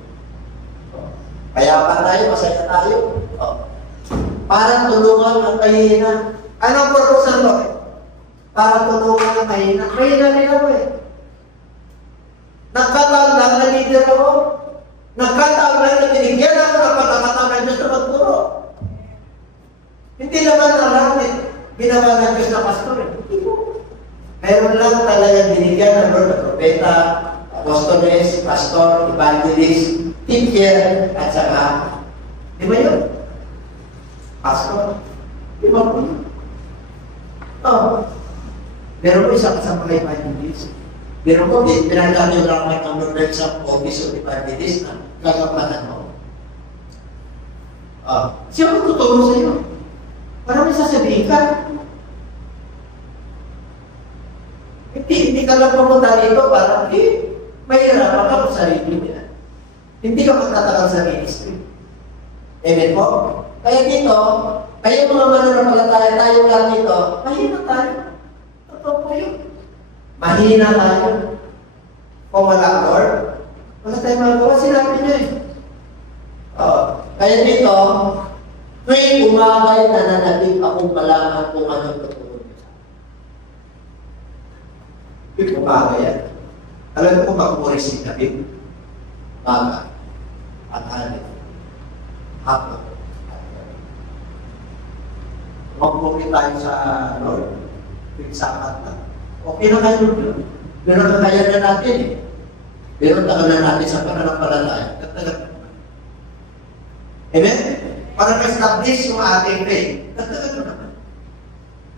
Kaya pa tayo, masaya tayo. Para tulungan ang kahihina. Ano ang purpose ng Lord? Para tulungan ang kahihina. Kahihina rin ako eh. Nagkataon lang na leader ako. Nagkataon lang na binigyan ako ng pagkakataon ng Diyos na magturo. Hindi naman na langit ginawa ng Diyos na pastor eh. Hindi po. Meron lang talagang binigyan ng Lord na propeta, apostoles, pastor, evangelist, teacher, at saka, di ba yun? Pastor, di ba po? Pero mo isang sa mga evangelist. Pero mo, pinagdami lang ang number sa office of evangelist na gagawatan mo. Siya mo tutulong sa iyo. Para may sasabihin ka. Hindi ka lang pumunta rito para mahirapan ka sa sarili nila. Hindi ka magtatagal sa ministry. Amen po? Kaya dito, kayo mga mananampalataya tayo lang dito, mahina tayo. Totoo po yun. Mahina tayo. Kung wala, Lord, wala tayo magawa. Sinabi niya eh. Kaya dito, tuwing umagay na nanatid akong malaman kung anong tutulong niya. Tuwing umagay yan. Alam ko mag-uris si David. Baga. At alin. Hapon. Mag-uwi tayo sa Lord. Tuwing sapat na. Okay na kayo yun. Yun ang kaya na natin eh. Pero tagal na natin sa pananampalataya. Tatagal na. Amen? Para ma-establish yung ating faith. Tatagal na naman.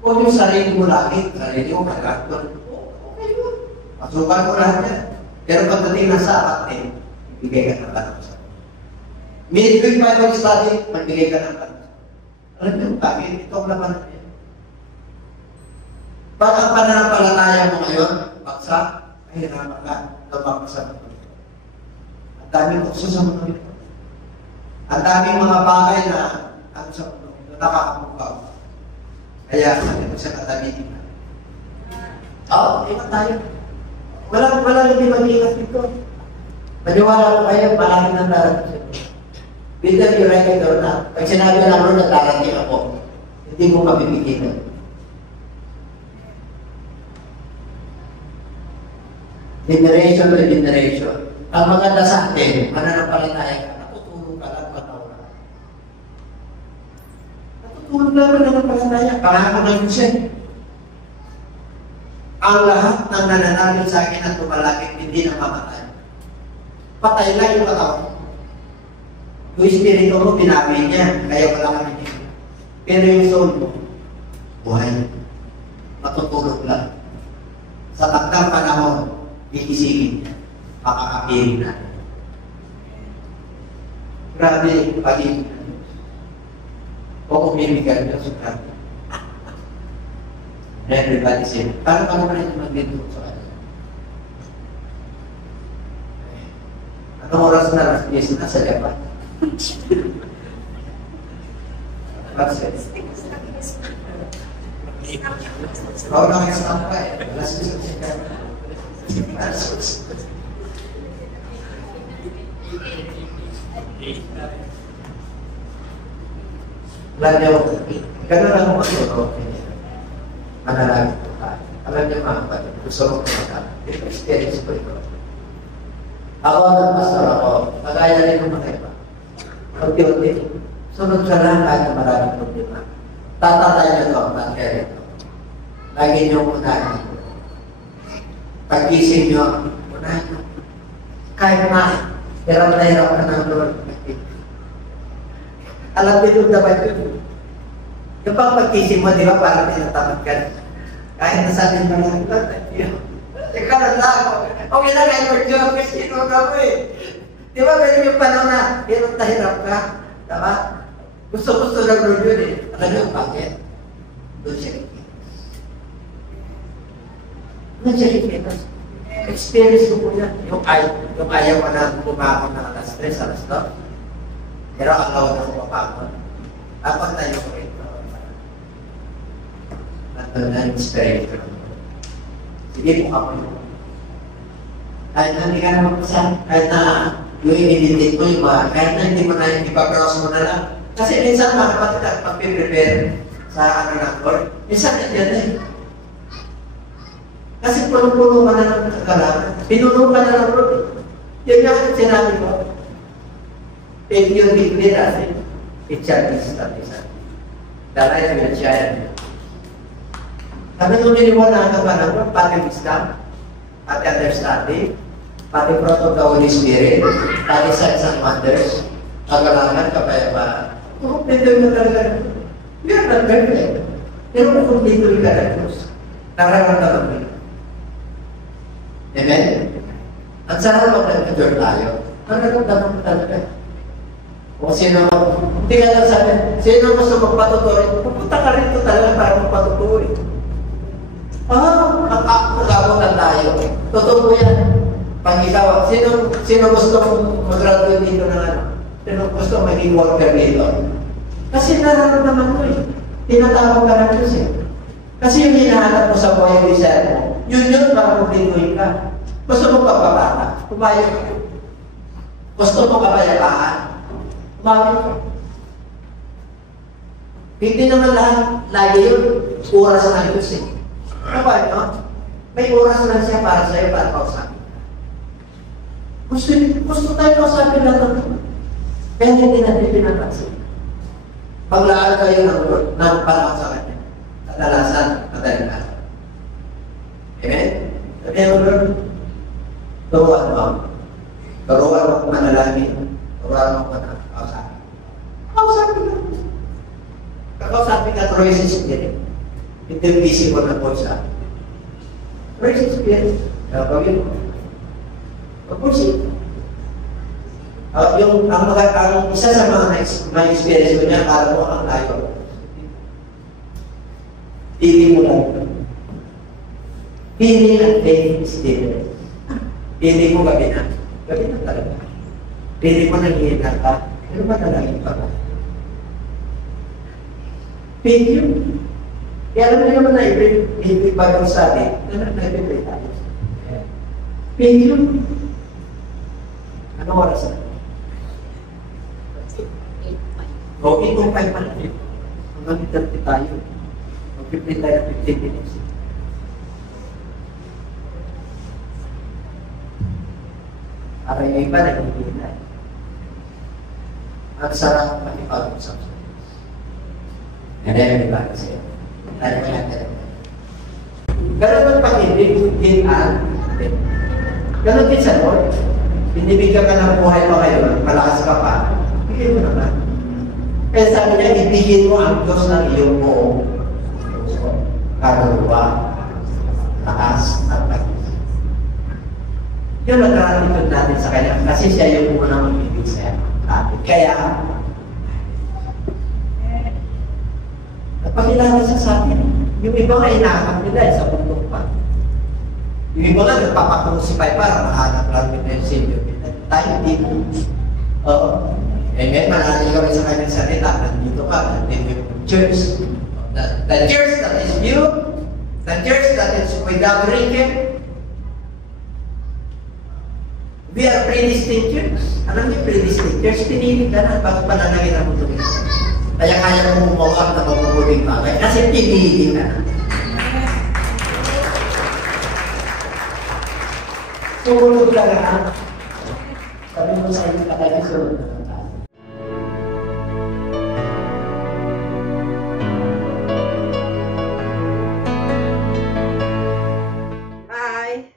Huwag yung sarili mo lagi. Sarili mo karakter. Okay yun. Masukan mo lahat yan. Pero pagdating na sa atin, ibigay ka ng tanong sa atin. Mid-week Bible study, magbigay ka ng tanong. Alam niyo, bakit? Ito ang laman natin. Pag ang pananampalataya mo ngayon, baksa, ay hirapan ka, tumama sa mundo. Ang daming ukso sa mundo ito. Ang daming mga bagay na ano sa mundo, na nakakamukaw. Kaya, sabi ko sa katabi, ingat tayo. Walang hindi mag-ingat dito. Maniwala ko kayo, marami ng darating siya. Whether you like it or not. Pag sinabi naman na darating ako, hindi mo mabibigilan. Generation to generation. Ang maganda sa atin, mananampalataya ka, natutulog ka lang patawa. Natutulog lang mananampalataya. Pangako ng Diyos yan. Ang lahat ng nananalig sa akin at tumalakit, hindi na mamatay. Patay lang yung katawan. Yung espiritu mo, pinabi niya, kaya wala kami dito. Pero yung soul mo, buhay. Matutulog lang. Sa takdang panahon, iisipin niya, makakapirin na. Grabe, pag-ibig na Diyos. O umimigan niya sa grabe. Everybody say, parang ako na rin mag-dito sa kanya. Anong oras na ras? Yes, nasa Japan. What's it? Oo, nakisama ka eh. Alas gusto siya. Lalo, gano'n lang mo matulog. Manalangin ko tayo. Alam niyo mga kapatid, gusto ko kumakain. Ito, experience ko ito. Ako ang pastor ako, magaya rin ng mga iba. Unti-unti, sunod ka lang kahit maraming problema. Tatatay niyo ito, nangyari ito. Lagi niyo unahin. Pag-isip niyo, unahin niyo. Kahit na, hirap ka ng Lord. Alam niyo yung dapat yun. Yung pag-isip mo, di ba, parang tinatamad ka. Kahit nasabi mo lang, ikaw na lang ako. Okay lang, I work you up, kasi sinuga mo eh. Di ba, ganyan yung panahon na, hirap na hirap ka. Diba? Gusto-gusto lang Lord yun eh. Alam niyo, bakit? Doon siya kikitas. Doon siya kikitas. Experience ko po yan. Yung ayaw ko na bumakon ng alas 3, alas 2. Pero ang lawan na bumabakon. Ako tayo ko ito. Nandun na yung spirit ko. Sige po ako yun. Kahit na hindi ka na magpasan, kahit na yung inindit mo yung mga, kahit na hindi mo na yung ipaprouse mo na lang. Kasi minsan mga kapatid at pag-prepare sa ano ng Lord, minsan yan eh. Kasi puno-puno ka na ng kagalaman. Pinuno ka na ng Lord eh. Yun nga sinabi mo. If you declare as it shall be established. The right will shine. Sabi nung niliwanagan ka ng Lord, pati wisdom, pati understanding, pati fruit of the Holy Spirit, pati signs and wonders, kagalangan, kapayapaan. Pwede mo talaga. We are not perfect. Pero kung dito rin ka na Diyos, nararamdaman mo. Amen? At sana mag-endure tayo. Nararamdaman mo talaga. Kung sino, hindi ka lang sabi, sino gusto magpatuturin? Pupunta ka rito talaga para magpatuturin. Mag-abutan tayo. Totoo po yan. Pag ikaw, sino gusto mag-graduate dito ng ano? Sino gusto maging worker dito? Kasi nararamdaman mo eh. Tinatawag ka ng Diyos eh. Kasi yung hinahanap mo sa buhay desire mo, yun para kumplituhin ka. Gusto mo pagpapata? Pumayag ka. Gusto mo kapayapaan? Pumayag ka. Hindi naman lahat, lagi yun, oras ng Diyos eh. Ano ba yun? May oras lang siya para sa'yo, para kausapin. Gusto tayo kausapin lang ito. Kaya hindi natin pinapansin. Paglaan kayo ng panahon sa kanya. Kadalasan, kadalasan. Amen? Sabihin mo, Lord, turuan mo. Turuan mo kung manalangin. Turuan mo kung kausapin. Kausapin lang. Kakausapin ka, Troyes Spirit. Hindi visible na po siya. Troyes Spirit. Gawin mo. Pag-pursip. Ang isa sa mga experience ko niya, kala mo ang tayo. Pili mo lang. Pili at faith is different. Pili mo gabi na. Gabi na talaga. Pili mo nangyayari ka. Pero matalagin pa ka. Pili yun. Kaya alam mo naman na ibig bagong sabi, na-ibig tayo. Pili yun. Anong oras na? Okay, kung 5 pa lang. Hanggang 30 tayo. Mag-prepare tayo 15 minutes. Para yung iba nagigina. Ang sarap makipag-usap sa Diyos. Ganyan yung iba kasi. Ganun pag ganun din sa Lord. Binibigyan ka ng buhay pa kayo, malakas ka pa, bigyan mo naman. Kaya sabi niya, ibigin mo ang Diyos ng iyong buong kaluluwa, lakas, at pag-ibig. Yun ang gratitude natin sa Kanya, kasi siya yung unang mag-ibig sa atin. Kaya, napakilala siya sa atin. Yung iba nga inakap nila sa bundok pa. Yung iba nga nagpapaklusify para mahanap lang yung Savior. Tayo dito. Amen. Manali ka rin sa kanyang salita. Nandito ka. Nandito yung church. The church that is pure. The church that is without wrinkle. We are predestined church. Alam niyo predestined church? Pinili ka na. Bakit pananangin ang mundo? Kaya kaya mo gumawa na mabubuting bagay. Kasi pinili ka na. Sumunod lang ha. Sabi mo sa inyo ka tayo sunod na.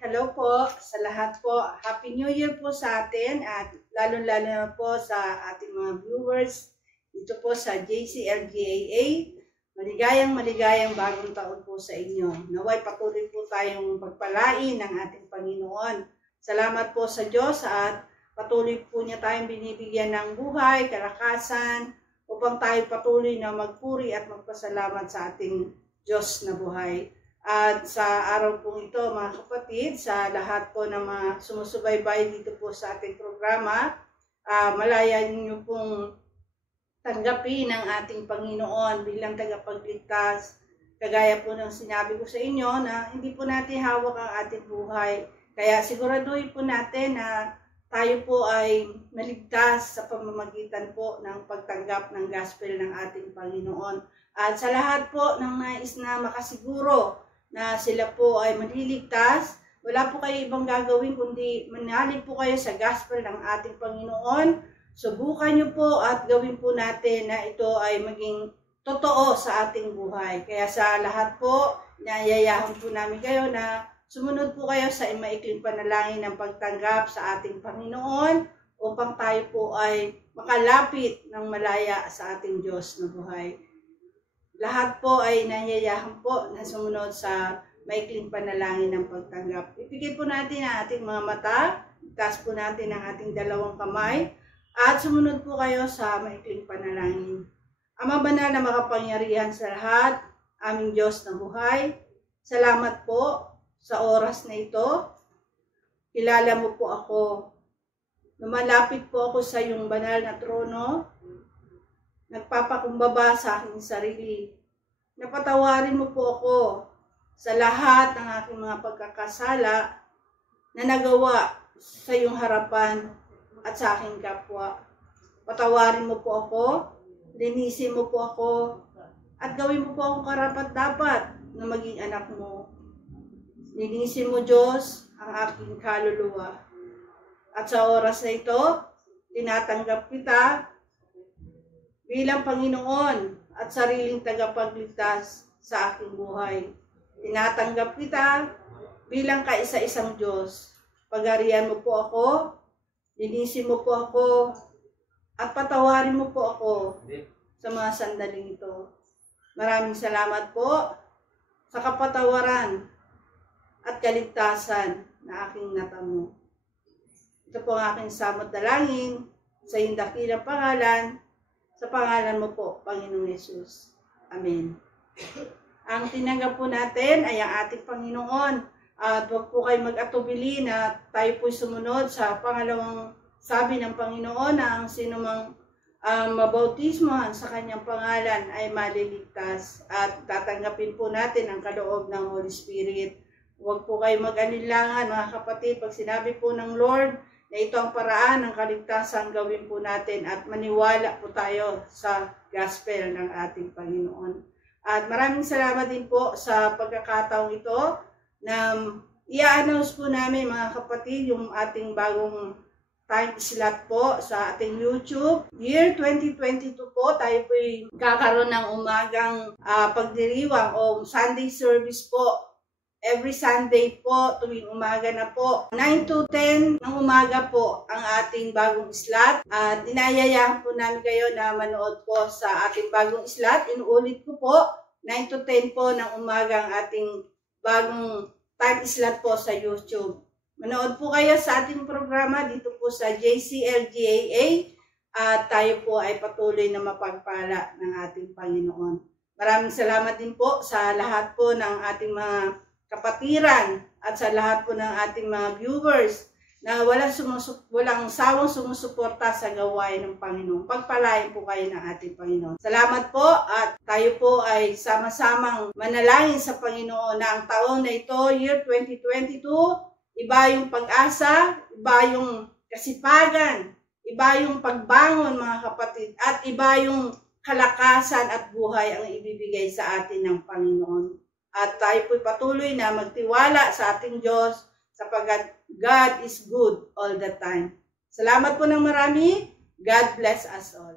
Hello po sa lahat po. Happy New Year po sa atin at lalo-lalo na po sa ating mga viewers dito po sa JCLGAA. Maligayang bagong taon po sa inyo. Naway patuloy po tayong pagpalain ng ating Panginoon. Salamat po sa Diyos at patuloy po niya tayong binibigyan ng buhay, kalakasan upang tayo patuloy na magpuri at magpasalamat sa ating Diyos na buhay. At sa araw pong ito, mga kapatid, sa lahat po ng mga sumusubaybay dito po sa ating programa, malaya niyo pong tanggapin ang ating Panginoon bilang tagapagligtas. Kagaya po ng sinabi ko sa inyo na hindi po natin hawak ang ating buhay. Kaya siguraduhin po natin na tayo po ay maligtas sa pamamagitan po ng pagtanggap ng gospel ng ating Panginoon. At sa lahat po ng nais na makasiguro na sila po ay maliligtas, wala po kayo ibang gagawin kundi manalig po kayo sa gospel ng ating Panginoon. Subukan nyo po at gawin po natin na ito ay maging totoo sa ating buhay. Kaya sa lahat po, inayayahan po namin kayo na sumunod po kayo sa maikling panalangin ng pagtanggap sa ating Panginoon upang tayo po ay makalapit ng malaya sa ating Diyos na buhay. lahat po ay nanyayahan po na sumunod sa maikling panalangin ng pagtanggap. Ipigil po natin ang ating mga mata, itaas po natin ang ating dalawang kamay, at sumunod po kayo sa maikling panalangin. Ama banal na makapangyarihan sa lahat, aming Diyos na buhay, salamat po sa oras na ito. Kilala mo po ako. Lumalapit po ako sa iyong banal na trono. Nagpapakumbaba sa aking sarili. Napatawarin mo po ako sa lahat ng aking mga pagkakasala na nagawa sa iyong harapan at sa aking kapwa. Patawarin mo po ako, linisin mo po ako, at gawin mo po akong karapat-dapat na maging anak mo. Linisin mo, Diyos, ang aking kaluluwa. At sa oras na ito, tinatanggap kita bilang Panginoon at sariling tagapagligtas sa aking buhay. Tinatanggap kita bilang kaisa-isang Diyos. Pagarian mo po ako, linisin mo po ako, at patawarin mo po ako sa mga sandaling ito. Maraming salamat po sa kapatawaran at kaligtasan na aking natamo. Ito po ang aking samot dalangin sa iyong dakilang pangalan, sa pangalan mo po, Panginoong Yesus. Amen. Ang tinanggap po natin ay ang ating Panginoon. At huwag po kayo mag-atubili na tayo po'y sumunod sa pangalawang sabi ng Panginoon na ang sinumang mabautismohan sa kanyang pangalan ay maliligtas. At tatanggapin po natin ang kaloob ng Holy Spirit. Huwag po kayo mag-anilangan, mga kapatid, pag sinabi po ng Lord na ito ang paraan ng kaligtasan, gawin po natin at maniwala po tayo sa gospel ng ating Panginoon. At maraming salamat din po sa pagkakataong ito na i-announce po namin, mga kapatid, yung ating bagong time slot po sa ating YouTube. Year 2022 po, tayo po'y kakaroon ng umagang pagdiriwang o Sunday service po. Every Sunday po, tuwing umaga na po. 9 to 10 ng umaga po ang ating bagong slot. At inayayahan po namin kayo na manood po sa ating bagong slot. Inuulit ko po, 9 to 10 po ng umaga ang ating bagong time slot po sa YouTube. Manood po kayo sa ating programa dito po sa JCLGAA. At tayo po ay patuloy na mapagpala ng ating Panginoon. Maraming salamat din po sa lahat po ng ating mga kapatiran at sa lahat po ng ating mga viewers na walang sawang sumusuporta sa gawain ng Panginoon. Pagpalain po kayo ng ating Panginoon. Salamat po at tayo po ay sama-samang manalangin sa Panginoon na ang taon na ito, year 2022, iba yung pag-asa, iba yung kasipagan, iba yung pagbangon, mga kapatid, at iba yung kalakasan at buhay ang ibibigay sa atin ng Panginoon. At tayo po'y patuloy na magtiwala sa ating Diyos sapagkat God is good all the time. Salamat po ng marami. God bless us all.